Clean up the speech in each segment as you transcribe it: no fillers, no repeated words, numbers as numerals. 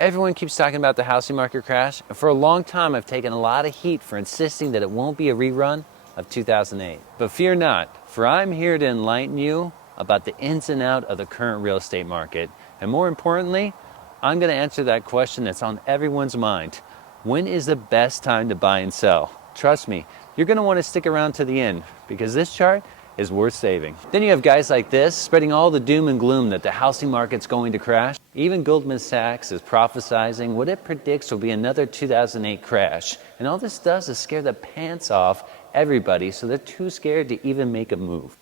Everyone keeps talking about the housing market crash, and for a long time I've taken a lot of heat for insisting that it won't be a rerun of 2008. But fear not, for I'm here to enlighten you about the ins and outs of the current real estate market, and more importantly, I'm going to answer that question that's on everyone's mind. When is the best time to buy and sell? Trust me, you're going to want to stick around to the end, because this chart is worth saving. Then you have guys like this spreading all the doom and gloom that the housing market's going to crash. Even Goldman Sachs is prophesizing what it predicts will be another 2008 crash. And all this does is scare the pants off everybody, so they're too scared to even make a move.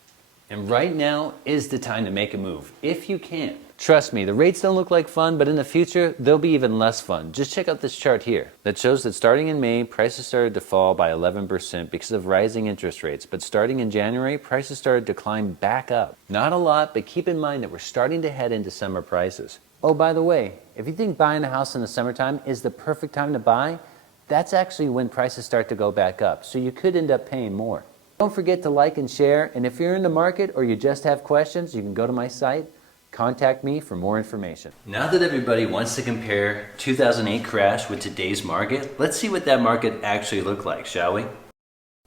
And right now is the time to make a move, if you can. Trust me, the rates don't look like fun, but in the future, they'll be even less fun. Just check out this chart here that shows that starting in May, prices started to fall by 11% because of rising interest rates. But starting in January, prices started to climb back up. Not a lot, but keep in mind that we're starting to head into summer prices. Oh, by the way, if you think buying a house in the summertime is the perfect time to buy, that's actually when prices start to go back up, so you could end up paying more. Don't forget to like and share, and if you're in the market or you just have questions, you can go to my site. Contact me for more information. Now that everybody wants to compare 2008 crash with today's market, let's see what that market actually looked like, shall we?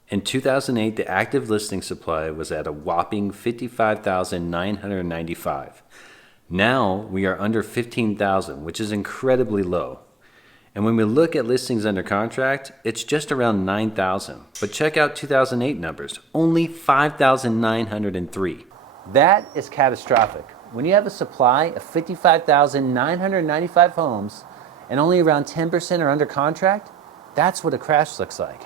In 2008, the active listing supply was at a whopping 55,995. Now we are under 15,000, which is incredibly low. And when we look at listings under contract, it's just around 9,000. But check out 2008 numbers, only 5,903. That is catastrophic. When you have a supply of 55,995 homes and only around 10% are under contract, that's what a crash looks like.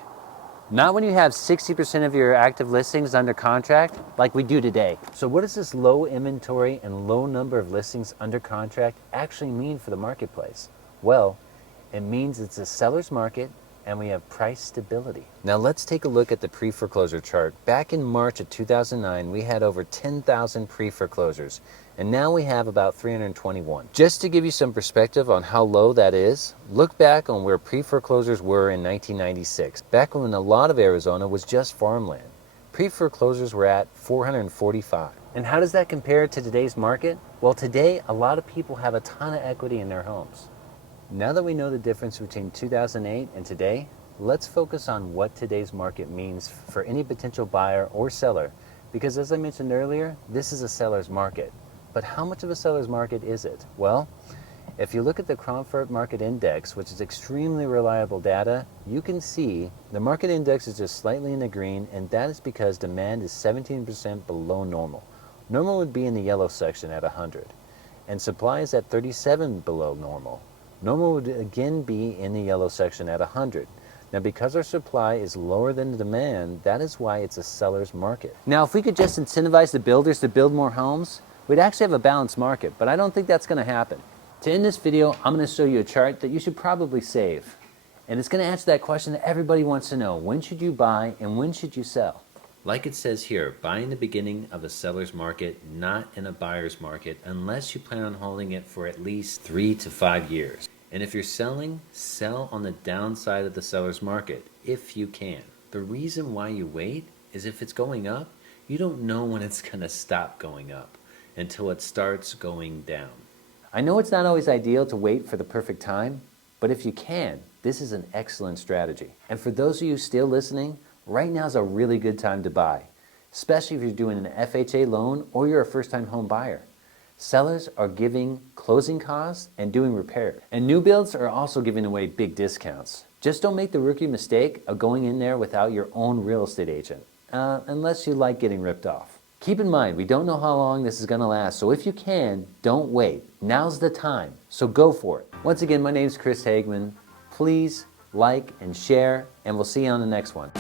Not when you have 60% of your active listings under contract like we do today. So what does this low inventory and low number of listings under contract actually mean for the marketplace? Well, it means it's a seller's market and we have price stability. Now let's take a look at the pre-foreclosure chart. Back in March of 2009, we had over 10,000 pre-foreclosures, and now we have about 321. Just to give you some perspective on how low that is, look back on where pre-foreclosures were in 1996, back when a lot of Arizona was just farmland. Pre-foreclosures were at 445. And how does that compare to today's market? Well, today, a lot of people have a ton of equity in their homes. Now that we know the difference between 2008 and today, let's focus on what today's market means for any potential buyer or seller, because as I mentioned earlier, this is a seller's market. But how much of a seller's market is it? Well, if you look at the Frankfurt Market Index, which is extremely reliable data, you can see the market index is just slightly in the green, and that is because demand is 17% below normal. Normal would be in the yellow section at 100, and supply is at 37 below normal. Normal would again be in the yellow section at 100. Now because our supply is lower than the demand, that is why it's a seller's market. Now if we could just incentivize the builders to build more homes, we'd actually have a balanced market, but I don't think that's going to happen. To end this video, I'm going to show you a chart that you should probably save. And it's going to answer that question that everybody wants to know. When should you buy and when should you sell? Like it says here, buy in the beginning of a seller's market, not in a buyer's market, unless you plan on holding it for at least 3 to 5 years. And if you're selling, sell on the downside of the seller's market, if you can. The reason why you wait is if it's going up, you don't know when it's going to stop going up until it starts going down. I know it's not always ideal to wait for the perfect time, but if you can, this is an excellent strategy. And for those of you still listening, right now is a really good time to buy, especially if you're doing an FHA loan or you're a first-time home buyer. Sellers are giving closing costs and doing repairs. And new builds are also giving away big discounts. Just don't make the rookie mistake of going in there without your own real estate agent, unless you like getting ripped off. Keep in mind, we don't know how long this is going to last, so if you can, don't wait. Now's the time, so go for it. Once again, my name is Chris Hagman. Please like and share, and we'll see you on the next one.